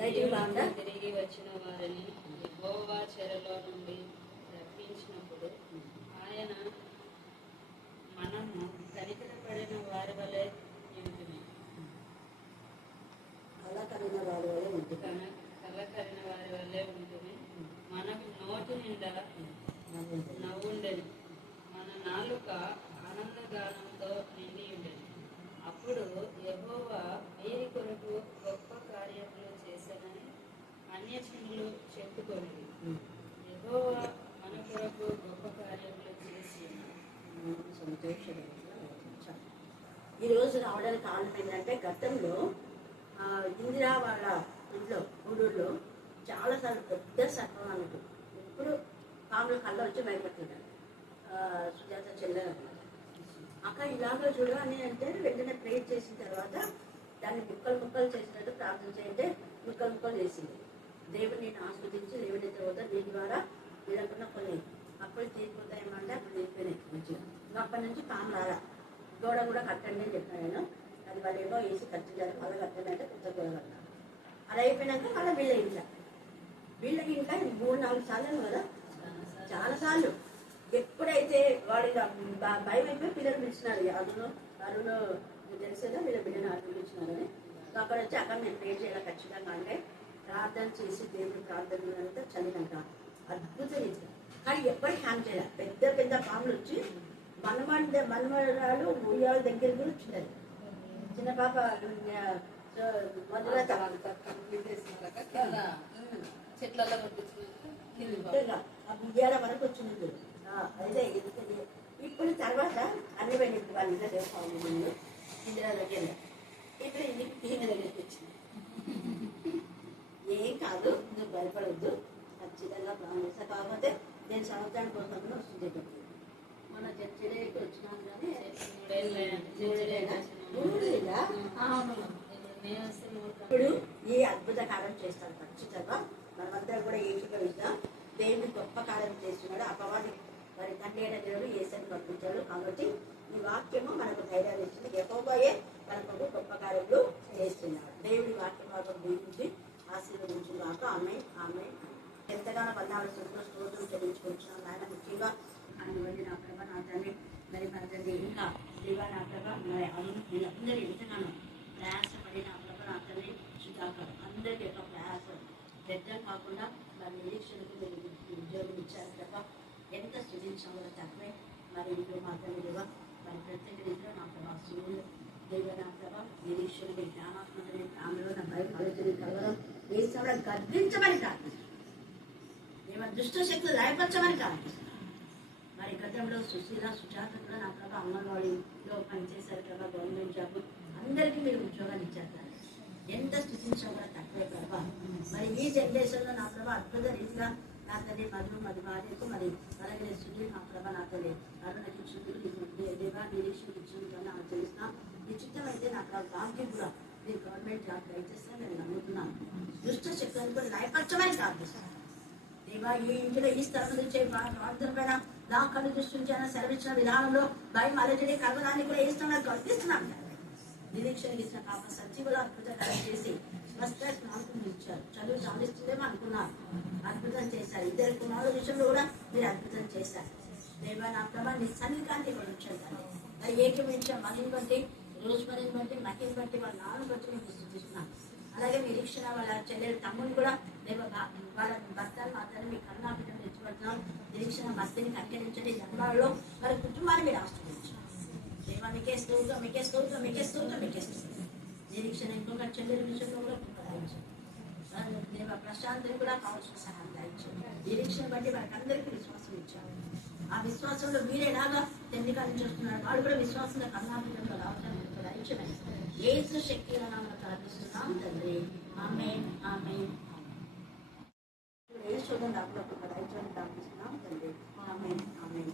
తిరిగి వచ్చిన వారిని యెహోవా చెరలో నుండి రప్పించినప్పుడు ఆయన మనము కనికరపడిన వారి వలె ఉంటుంది. కలకరిన వారి వలె ఉంటుంది. మనకు నోటి నిండా నవ్వుండెను, మన నాలుక ఆనందగానంతో నిండి ఉండేది. అప్పుడు యెహోవా వీరి కొరకు గొప్ప కార్యములు చేశానని అన్యజనులు చెప్పుకొనిరి. యెహోవా మన కొరకు గొప్ప కార్యములు చేసి ఈ రోజు రావడానికి కారణం ఏంటంటే, గతంలో ఇందిరా వాళ్ళ ఇంట్లో ఊళ్ళూరులో చాలాసార్లు పెద్ద సర్పం అన్నట్టు ఎప్పుడు పాముల కళ్ళ వచ్చి భయపడుతుంటారు. సుజాత చెల్లెలు అక్కడ ఇలాగ చూడగానే అంటే వెంటనే ప్రేర్ చేసిన తర్వాత దాన్ని ముక్కలు చేసినట్టు ప్రార్థన చేయంటే ముక్కలు చేసింది. దేవుడిని నేను ఆస్వాదించి దేవుడి తర్వాత దీని ద్వారా వీళ్ళకున్న కొన్ని అప్పుడు తీరిపోతాయేమంటే అప్పుడు తీరిపోయినాయి మంచిగా. ఇంకా అప్పటి నుంచి పాము రాలా. గోడ కూడా కట్టండి అని చెప్పాను నేను. అది వాళ్ళు ఏమో వేసి కట్టించారు, మళ్ళీ కట్టండి అంటే కొత్త గోడ కట్టాను. అలా అయిపోయినాక మళ్ళీ వీళ్ళ ఇంకా 3-4 సార్లు కదా, చాలాసార్లు. ఎప్పుడైతే వాడు భయం అయిపోయి పిల్లలు పిలిచినారు, అరుణ్ తెలిసేదా వీళ్ళ బిడ్డను పిలిచినారని. అక్కడ వచ్చి అక్కడ నేను ప్రేర్ చేయాలి ఖచ్చితంగా అంటే ప్రార్థన చేసి దేవుడు ప్రార్థన అంతా చదివినాక అద్భుతం చేశారు. కానీ ఎప్పటికీ హ్యాండ్ చేయాలి. పెద్ద పాములు వచ్చి మనమరాలు ఉయ్యాల దగ్గర కూడా వచ్చినది. చిన్న పాప చెట్లలో ఉయ్యాల వరకు వచ్చింది. అదే ఇప్పుడు తర్వాత అన్ని పోయినప్పుడు వాళ్ళ ఇంట్లో దేవస్వామి ముందు ఇందిరా దగ్గర ఇప్పుడు ఈమె దగ్గరికి వచ్చింది. ఏం కాదు, నువ్వు భయపడవద్దు, ఖచ్చితంగా ప్లాన్ చేస్తా. కాకపోతే నేను సంవత్సరానికి కోసం వస్తుంది. మన చర్చలేకి వచ్చినాం కానీ ఇప్పుడు ఈ అద్భుత కార్యం చేస్తాను ఖచ్చితంగా. మనమందరం కూడా ఏకీభవిస్తాం. దేవుడు గొప్ప కార్యం చేస్తున్నాడు. అపవాది మరి తండ్రి అయిన దేవుడు యేసుని పంపించాడు. కాబట్టి ఈ వాక్యము మనకు ధైర్యాన్ని ఇస్తుంది. యెహోవాయే మనకు గొప్ప కార్యములు చేస్తున్నాడు. దేవుడి వాక్యం మాత్రం దీవించి ఆశీర్వదించుగాక. ఆమేన్ ఆమేన్. ఎంతగానో వందనాలు స్తోత్రం చెల్లించుకుంటున్నాను ఆయన. ముఖ్యంగా కానివ్వండి నా ప్రభ, నా తండ్రి మరి మన తండ్రి ఇంకా దేవా నా ప్రభ మరి వీళ్ళందరూ ఎంతగానో ప్రయాసపడి నా ప్రభ నా తండ్రి సుధాకర్ అందరి యొక్క ప్రయాస పెద్దలు కాకుండా మరి నిరీక్షణకు మీరు ఉద్యోగం ఇచ్చారు ప్రభ. ఎంత స్థుతించాం కూడా తక్కువే. మరి ఇంట్లో మా తండ్రి దేవ మరి ప్రత్యేక రీతిలో నా ప్రభా సూర్యుడు దేవ నా ప్రభ నిరీక్షణకి జ్ఞానాత్మకని ఆమెలో నా భయం ఆలోచన కలవడం వేసవడం గర్వించమని ప్రార్థిస్తాను. ఏమైనా దుష్ట శక్తులు లయపరచమని ప్రార్థిస్తాను. మరి గతంలో సుజాత కూడా నా ప్రభా అంగన్వాడీలో పనిచేశారు ప్రభా. గవర్నమెంట్ జాబ్ అందరికీ మీరు ఉద్యోగాలు ఇచ్చారు. ఎంత స్థుతించాం కూడా తక్కువే ప్రభా. మరి ఈ జనరేషన్లో నా ప్రభా అద్భుత రీతిగా నా తల్లి మధు భార్యకు మరి అలాగే సుధీర్ నా ప్రభా నా తల్లి అరుణకి దేవా నిరీక్షణ ఇచ్చిన ఆచరిస్తున్నాం. నిశ్చితమైతే నా ప్రభా దానికి కూడా మీరు గవర్నమెంట్ జాబ్ దయచేస్తాను నేను నమ్ముతున్నాను. దుష్ట శక్తులను కూడా లయపరచమని ప్రార్థిస్తాను దేవా. ఈ ఇంటిలో ఈ స్థలం నుంచి ప్రార్థన పైన నా కళ్ళు దృష్టించిన సెలవిచ్చిన విధానంలో భయం అలజడి కలవడాన్ని కూడా ఇస్తున్నాను గర్తిస్తున్నాను. నిరీక్షణకి ఇచ్చిన పాప సజీవులు అద్భుతంగా చేసి స్వస్థ స్నానం ఇచ్చారు. చదువు సాధిస్తుందేమో అనుకున్నారు, అద్భుతం చేశారు. 2 కుమారుల విషయంలో కూడా మీరు అద్భుతం చేశారు దేవా. నా ప్రభా నీ సన్నిధాన్ని కూడా ఉంచండి. మరి ఏకమించిన మహిళ బట్టి రోజుమరిని బట్టి మహిళ బట్టి వాళ్ళ నాన్న బట్టి మేము స్థుతిస్తున్నాం. అలాగే నిరీక్షణ వాళ్ళ చెల్లెలు తమ్ముని కూడా దేవ వాళ్ళ భర్తలు మాత్రమే మీ కరుణాపీఠం తెచ్చిపడుతున్నాం. నిరీక్షణ భర్తని కనికరించండి. జన్మాలలో వారి కుటుంబాన్ని మీరు ఆశ్రయించారు దేవా. మీకే స్తోత్రం, మీకే స్తోత్రం, మీకే స్తోత్రం, మీకే స్తోత్రం. నిరీక్షణ ఇంకొక చెల్లెల విషయంలో కూడా దాయించండి దేవ. ప్రశాంతిని కూడా కావాల్సిన సహాయం దాయించండి. నిరీక్షణ బట్టి వారికి అందరికీ విశ్వాసం ఇచ్చారు. ఆ విశ్వాసంలో మీరేలాగా ఎన్నికలు చేస్తున్నారు వాళ్ళు కూడా విశ్వాసంగా కరుణాపీఠంలో రావడానికి దాయించండి. యేసు శక్తి నామమున ప్రార్థిస్తున్నాం తండ్రి. ఆమేన్ ఆమేన్. యేసుని నామమున ప్రార్థిస్తున్నాం తండ్రి. ఆమేన్ ఆమేన్.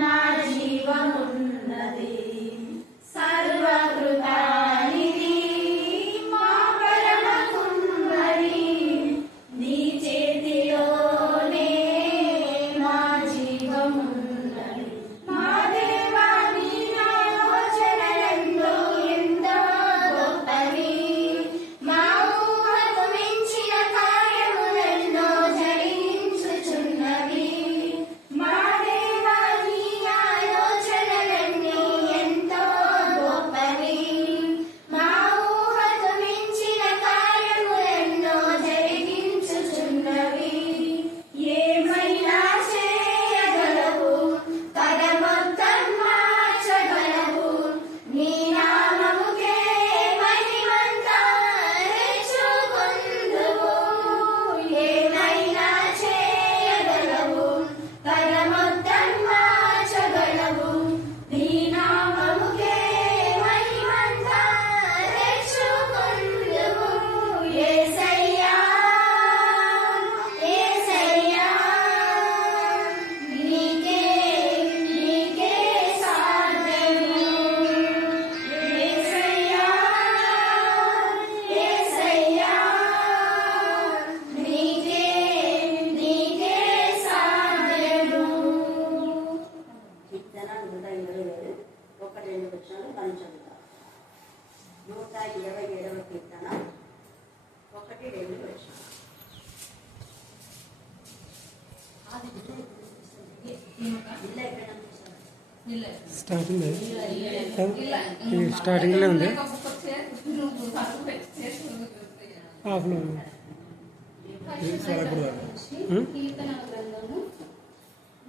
నా జీవమున్నది సర్వకృతానిధి మా పరమ సుందరి నీ చేతిలోనే నా జీవమున్నది మా కీర్తన 127 1-2 వచనాలు మనం చదువుతాం. 127వ కీర్తన 1-2 వచనాలు. స్టార్టింగ్ స్టార్టింగ్లో ఉంది హాఫ్లో కీర్తన గ్రంథము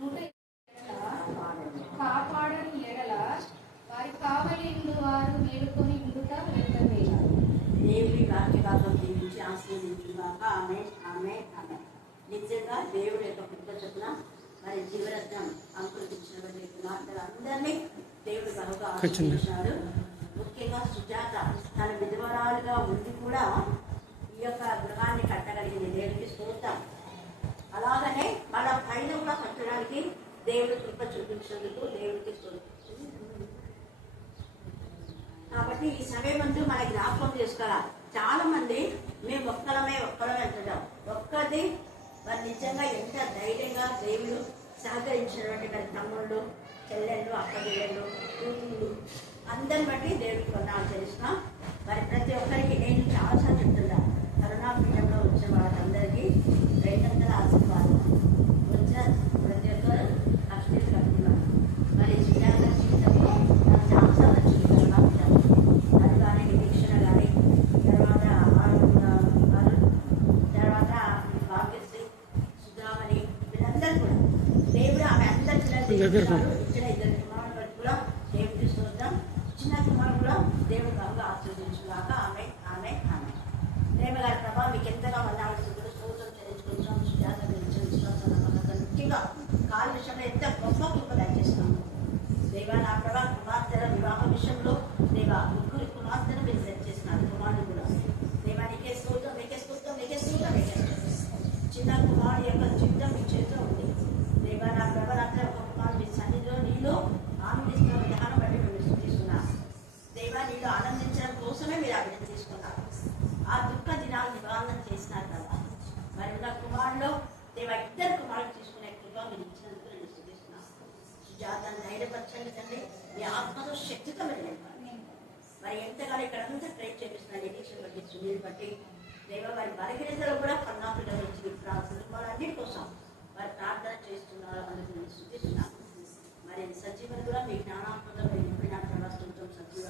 127 కాపాడని ఎడల వారి కావలి వారు మేలుకొని ఉండుట వ్యర్థమే. దేవుడి వాక్యభాగం దీవించి ఆశీర్వదించుగాక. ఆమె ఆమె ఆమె. నిజంగా దేవుడి యొక్క కృప చొప్పున మరి జీవరత్నం అంకురించినటువంటి కుమార్తెలందరినీ దేవుడు బహుగా ఆశీర్వదించాడు. ముఖ్యంగా సుజాత తన విధవరాలుగా ఉండి కూడా ఈ యొక్క గృహాన్ని కట్టగలిగింది. దేవుడికి స్తోత్రం. అలాగనే మన పైన కూడా కట్టడానికి దేవుడు కృప చూపించినందుకు దేవుడికి స్తోత్రం. కాబట్టి ఈ సమయం ముందు మన జ్ఞాపకం చేసుకోవాలి. చాలా మంది మేము ఒక్కలమే అంటున్నాం. ఒక్కది మరి నిజంగా ఎంత ధైర్యంగా దేవుడు సహకరించినటువంటి మరి తమ్ముళ్ళు, చెల్లెళ్ళు, అక్కడిళ్ళు, కూతుళ్ళు అందరిని బట్టి దేవుడికి వందనాలు చేస్తున్నాం. మరి ప్రతి ఒక్కరికి నేను చాలాసార్లు చెప్తున్నా, కరోనా పీఠంలో వచ్చిన వాళ్ళందరికీ 200 ఆశీర్వాదం. వచ్చిన ప్రతి ఒక్కరు అక్షింతలు కట్టుకున్నారు. మరి చిన్న జీవితంలో నాకు చాలాసార్లు వచ్చింది కరోనా పీఠం. అది కానీ నిరీక్షణ కానీ తర్వాత భాగ్యశ్రీ, సుధామణి వీళ్ళందరూ కూడా దేవుడు ఆమె అందరి పిల్లలు ఇచ్చిన 2 కుమారుల వరకు కూడా దేవుడికి స్తోత్రం. చిన్న కుమారుడు కూడా దేవుడు బాగా ఆశీర్వదించుగాక. ఆమె ఆమె ఆమె. ప్రేమ గారి ప్రభావం మీకు ఎంతగా వందాల్సిందో స్తోత్రం చెల్లించుకుంటున్నాం. సుజాత ముఖ్యంగా కాలు విషయంలో ఎంత గొప్ప కృప దయచేస్తున్నాము. దేవా నా ప్రభా కుమార్తెల వివాహ విషయంలో దేవా 3 కుమార్తెను మీరు సెట్ చేస్తున్నారు. కుమారుడు కూడా దేవా నీకే స్తోత్రం, నీకే స్తోత్రం, నీకే స్తోత్రం, నీకే స్తోత్రం. చిన్న కుమారుడు యొక్క జీవితం మీ చేతిలో ఉంది. దేవా నా ప్రభలంతా ఒక కుమారుడు మీ సన్నిధిలో నీలో ఆనందిస్తున్న విధానం బట్టి మేము స్తుతిస్తున్నాం. దేవా నీలో ఆనందించడం కోసమే మీరు అభివృద్ధి తీసుకున్నారు. ఆ దుఃఖ దినాలు నివారణ చేసినారు కదా. మరి ఉన్న కుమారులో దేవా 2 కుమారులు తీసుకునే కృప మీరు ఇచ్చినందుకు నేను స్తుతిస్తున్నాను. సుజాతను ధైర్యపరచండి తండ్రి. మీ ఆత్మతో శక్తితో మీరు నింపండి. మరి ఎంతగానో ఇక్కడంతా ట్రై చేపిస్తున్నారు. ఎడిక్షన్ బట్టి సునీల్ బట్టి దేవ వారి బలహీనతలో కూడా కన్నాపుగా వచ్చి వాళ్ళన్నిటి కోసం వారి ప్రార్థన చేస్తున్నారు. అందుకు నేను స్తుతిస్తున్నాను. మరి సజీవులు కూడా మీ జ్ఞానాత్మకంగా నింపిన ప్రభావితం సజీవ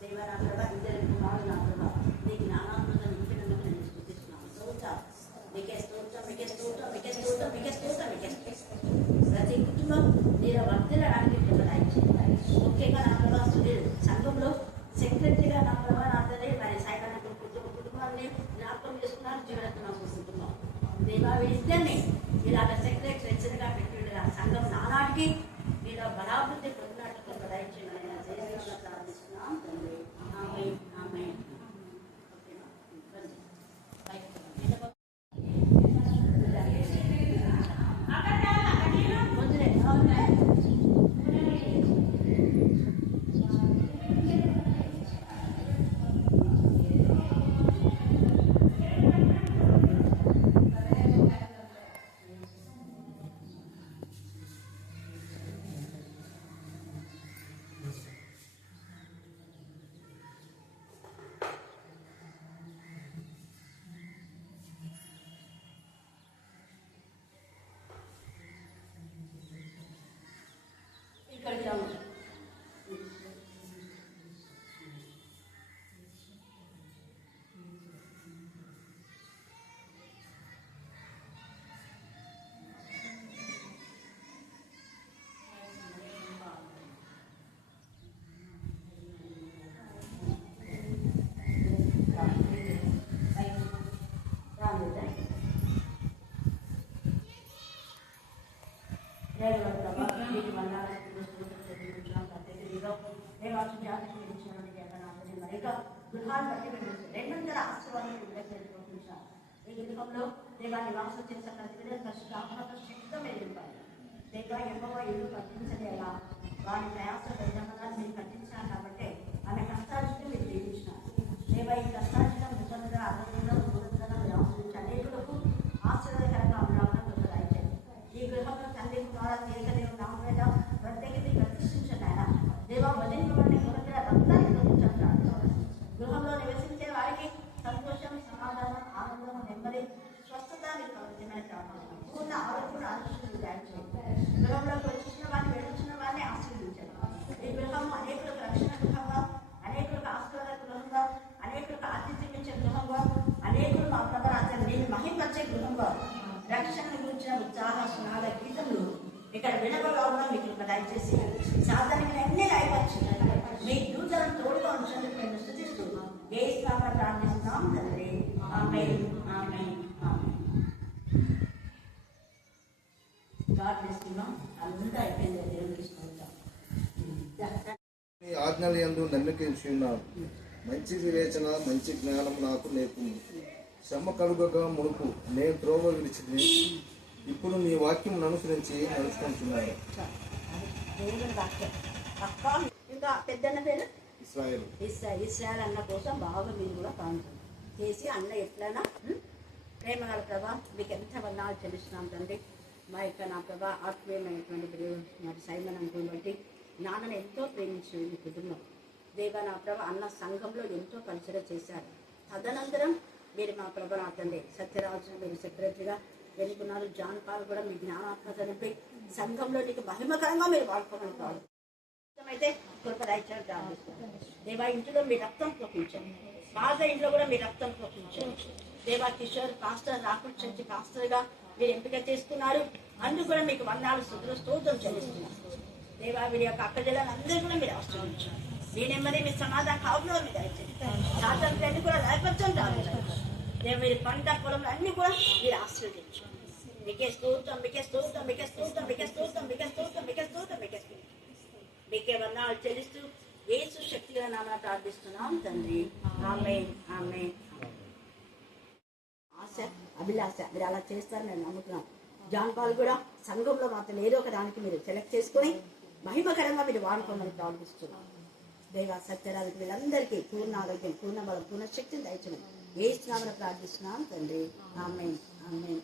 దేవ నా ప్రభ 2 కుమారులు నా ప్రభ మీ జ్ఞానాత్మకంగా నింపినందుకు నేను స్తుతిస్తున్నాను. స్తోత్రం, మీకే స్తోత్రం, మీకే స్తోత్రం, మీకే స్తోత్రం, మీకే స్తోత్రం, మీకే స్తోత్రం. ప్రతి కుటుంబం మీరు వర్తిల్లడానికి ఇచ్చింది. ముఖ్యంగా నా ప్రభా సునీల్ సంఘంలో సెక్రటరీగా నా ప్రభా నాతోనే మరి సాయిబాబా కుటుంబాన్ని జ్ఞాపకం చేసుకున్నారు. జీవరత్నం కుటుంబం దేవా వీళ్ళిద్దరిని ఇలాగ సెక్రటరీ ట్రెజరీగా పెట్టిండగా సంఘం నానాటికి మీరు బలాభివృద్ధి పొందినట్లు దయచేయమని ప్రార్థిస్తున్నాం తండ్రి. ఆమేన్, ఆమేన్. ఇక్కడికి రాము. గృహాన్ని బట్టి 200 ఆశీర్వాదాలు చూపించారు. ఈ గృహంలో దేవా నివాసం చేసిన ప్రతి పరిశుద్ధాత్మక శక్తితో మీరు నింపాలి. దేవా ఎవ్వరో ఇల్లు కట్టించలేలా వారి ప్రయాస పెద్దగా మీరు కట్టించారు. కాబట్టి ఆమె కష్టార్జితం మీరు జీవించినారు. దేవా ఈ కష్టార్జితం నిజంగా ఆరోగ్యంగా దూరంగా మీరు ఆశ్రయించి అనేకులకు ఆశీర్వాదకరంగా ఉండడం దయచేయండి. ఈ గృహంలో తండ్రి ద్వారా తీరికలేవు నామేద ప్రత్యేకత ప్రతి దయచేసి సాధారణంగా అన్ని రాయవచ్చు మీ దూతలను తోడుగా ఉంచండి మేము స్తుతిస్తూ యేసు నామమున ప్రార్థిస్తున్నాం తండ్రి ఆమేన్ ఆమేన్ ఆమేన్. గాడ్ బ్లెస్ యు అంతా అయిపోయింది దేవుని స్తోత్రం. నీ ఆజ్ఞలు యందు నమ్మికించి ఉన్నాను. మంచి వివేచన మంచి జ్ఞానం నాకు నేర్పింది. శ్రమ కలుగగా మునుపు నేను త్రోవ విడిచింది. ఇప్పుడు నీ వాక్యం అనుసరించి నడుచుకుంటున్నాను. దేవుని వాక్యం పక్కా. ఇంకా పెద్దన్న పేరు ఇశ్రాయేలు. ఇస్రాయల్ అన్న కోసం బాగా మీరు కూడా ప్రాంతం చేసి అన్న ఎట్లైనా ప్రేమ గల ప్రభా మీకు ఎంత వందనాలు చెల్లిస్తున్నాం తండ్రి. మా యొక్క నా ప్రభా ఆత్మీయమైనటువంటి దేవుడు మరి సైమన్ అనుకుని బట్టి నాన్నను ఎంతో ప్రేమించిన ఈ కుటుంబం దేవా నా ప్రభ అన్న సంఘంలో ఎంతో పరిచయం చేశారు. తదనంతరం మీరు మా ప్రభ నా తండ్రి సత్యరాజును మీరు సెక్రటరీగా వెనుకున్నారు. జాన్ పాల్ కూడా మీ జ్ఞానాత్మక నింపి సంఘంలో నీకు మహిమకరంగా మీరు వాడుకోగలుగుతారు. అయితే కృప దయచేసి ప్రార్థిస్తున్నాను. దేవా ఇంట్లో మీ రక్తం ప్రోపించండి. బాగా ఇంట్లో కూడా మీ రక్తం ప్రోపించండి. దేవా కిషోర్ పాస్టర్ రాకుల్ చర్చి పాస్టర్గా మీరు ఎంపిక చేసుకున్నారు. అందుకు కూడా మీకు వందనాలు స్తోత్రం చెల్లిస్తున్నారు. దేవా వీరి యొక్క అక్కజలను అందరూ కూడా మీరు ఆశ్రయించారు. మీ నెమ్మది మీ సమాధానం కాపులో మీరు దయచేసి కూడా లయపరచం రావాలి. దేవ మీరు పంట పొలంలో అన్ని కూడా మీరు ఆశ్రయించారు. మీకే స్తోత్రం మీకే స్తోత్రం మీకే స్తోత్రం మీకే స్తోత్రం మీకే స్తోత్రం మీకే స్తోత్రం మీకే స్తోత్రం మీకే వందనాలు చెల్లిస్తూ యేసు శక్తిగా నామమున ప్రార్థిస్తున్నాం తండ్రి ఆమేన్ ఆమేన్. ఆశ అభిలాష మీరు అలా చేస్తారని నేను నమ్ముతున్నాను. జాన్ పాల్ కూడా సంఘంలో మాత్రం ఏదో ఒక దానికి మీరు సెలెక్ట్ చేసుకొని మహిమకరంగా మీరు వాడుకోమని ప్రార్థిస్తున్నాం. దేవ సత్యరాజుకి వీళ్ళందరికీ పూర్ణ ఆరోగ్యం పూర్ణ బలం పూర్ణ శక్తిని దయచని యేసు నామమున ప్రార్థిస్తున్నాం తండ్రి ఆమేన్ ఆమేన్.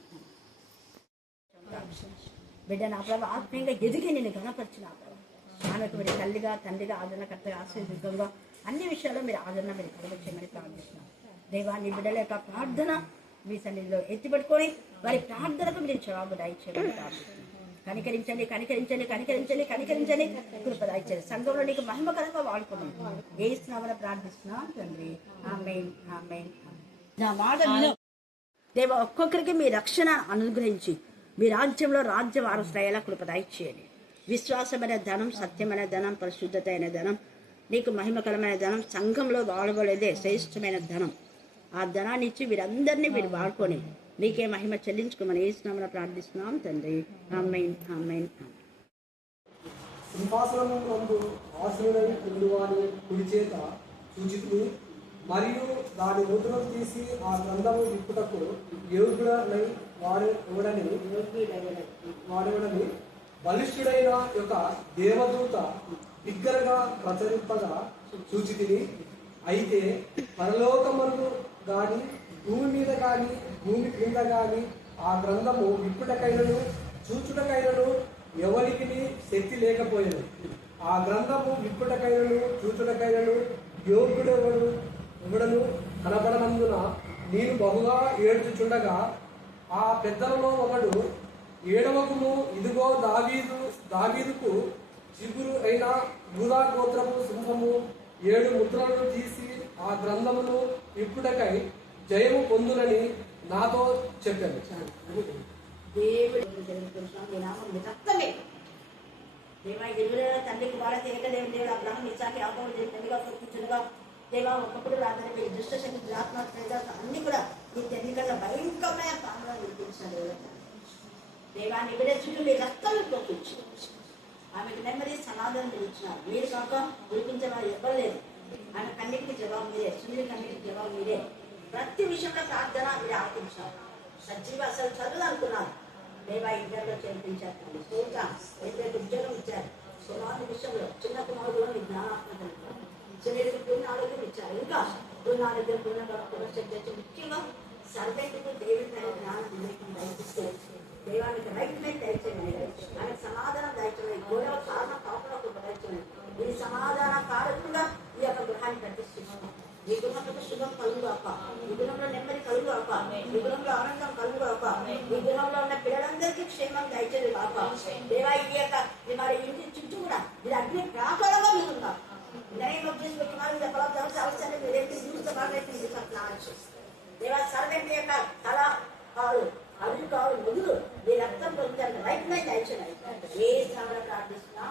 బిడ్డ నా ప్రభు ఆత్మీయంగా ఎదిగి నేను గణపరిచిన ఆమెకు మీరు తల్లిగా తండ్రిగా ఆదరణకర్తగా ఆశీర్వాదంగా అన్ని విషయాల్లో మీరు ఆదరణ మీరు కలగొచ్చేయమని ప్రార్థిస్తున్నాం. దేవా నీ బిడ్డల యొక్క ప్రార్థన మీ సన్నిధిలో ఎత్తిపెట్టుకొని వారి ప్రార్థనకు మీరు జవాబు దయచేయమని ప్రార్థిస్తున్నాం. కనికరించండి కనికరించండి కనికరించండి కనికరించండి కృప దయచేయండి. సంఘంలో నీకు మహిమకరంగా వాడుకోమని యేసు నామమున ప్రార్థిస్తున్నాం తండ్రి ఆమేన్ ఆమేన్. నా మాట దేవ ఒక్కొక్కరికి మీ రక్షణ అనుగ్రహించి మీ రాజ్యంలో రాజ్య వారసులయ్యేలా కృప దయచేయండి. విశ్వాసమైన ధనం సత్యమైన ధనం పరిశుద్ధత అయిన ధనం నీకు మహిమకరమైన ధనం సంఘంలో వాడబడేదే శ్రేష్టమైన ధనం. ఆ ధనాన్ని ఇచ్చి వీరందరినీ మీరు వాడుకొని నీకే మహిమ చెల్లించుకోమని యేసు నామమున ప్రార్థిస్తున్నాం తండ్రి ఆమేన్ ఆమేన్. సింహాసనము నందు ఆశీనుడై ఉండువాని కుడి చేత సూచితులు మరియు దాని ముద్రను తీసి ఆ గ్రంథము విప్పుటకు యోగ్యుడనై వాడెవడని బలిష్ఠుడైన యొక్క దేవదూత బిగ్గరగా ప్రచరింపగా సూచితిని. అయితే పరలోకమందు గాని భూమి మీద గాని భూమి క్రింద గాని ఆ గ్రంథము విప్పుటకైనను చూచుటకైనను ఎవరికి శక్తి లేకపోయేది. ఆ గ్రంథము విప్పుటకైనను చూచుటకైనను యోగ్యుడెవడు ఎవడను కనబడనందున నేను బహుగా ఏడ్చుచుండగా ఆ పెద్దలలో ఒకడు ఏడవకుము ఇదిగో దావీదుకు చిగురు అయిన యూదా గోత్రపు సింహము 7 ముద్రలను తీసి ఆ గ్రంథమును విప్పుటకై జయము పొందునని నాతో చెప్పాను. తండ్రికి వాళ్ళకి ఏకదేవుడు దేవుడు అబ్రహాము ఇస్సాకు యాకోబు తల్లిగా కూర్చుండగా దేవా ఒకప్పుడు రాత్రి మీ దుష్ట శక్తి ఆత్మ అన్ని కూడా ఈ ఎన్నికల్లో భయంకరమైన పాములను వినిపించారు. దేవాన్ని విడచుకు మీ రక్తం ప్రోపించు. ఆమెకు నెమ్మది సమాధానం మీరు ఇచ్చినారు. మీరు కాక ఉడిపించే వారు ఇవ్వలేదు. ఆమె కన్నిటికి జవాబు మీరే, సుందరి కన్నిటికి జవాబు మీరే. ప్రతి విషయంలో ప్రార్థన మీరు ఆపించారు. సజీవ అసలు చదువు అనుకున్నారు. దేవా ఇద్దరిలో చేర్పించారు. ఉద్యోగం ఇచ్చారు. కుమారుని విషయంలో చిన్న కుమారుడు మీ జ్ఞానాత్మకం శరీరకు పూర్ణ ఆరోగ్యం ఇచ్చారు. ఇంకా పూర్ణ ఆరోగ్యం పూర్ణ శక్తి ముఖ్యంగా సర్వెంట్కు దేవుడి జ్ఞానం వివేకం దయచేస్తూ దేవానికి రైట్మెంట్ దయచేయండి. ఆయనకు సమాధానం దయచేయండి. గొడవ కారణం కాకుండా దయచేయండి. ఇది సమాధాన కారకంగా ఈ యొక్క గృహాన్ని ప్రతిష్ఠిస్తున్నాం. ఈ గృహంలో శుభం కలుగు అప్ప, ఈ గృహంలో నెమ్మది కలుగు అప్ప, ఈ గృహంలో ఆనందం కలుగు అప్ప, ఈ గృహంలో ఉన్న పిల్లలందరికీ క్షేమం దయచేది అప్ప. దేవా ఈ యొక్క మరి ఇంటి చుట్టూ కూడా ఇది అగ్ని ప్రాకారంగా మీరున్నారు. దేవా సర్వెంట్ యొక్క తల కాదు అవి కాదు మొదలు మీ రక్తం పొందుతారు. రైట్ మైండ్ దయచేయండి. ఏ శ్రమలో ప్రార్థిస్తున్నాం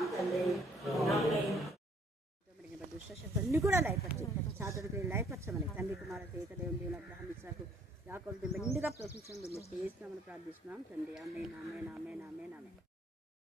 అన్ని కూడా లయపరిచి సాధకుడిని లయపరచమని తండ్రి కుమార చేత దేవుని అబ్రహాం ఇస్సాకు యాకోబుని మెండుగా ప్రపంచంలో చేసినామని ప్రార్థిస్తున్నాం తండ్రి. ఆమేన్ ఆమేన్ ఆమేన్ ఆమేన్ ఆమేన్.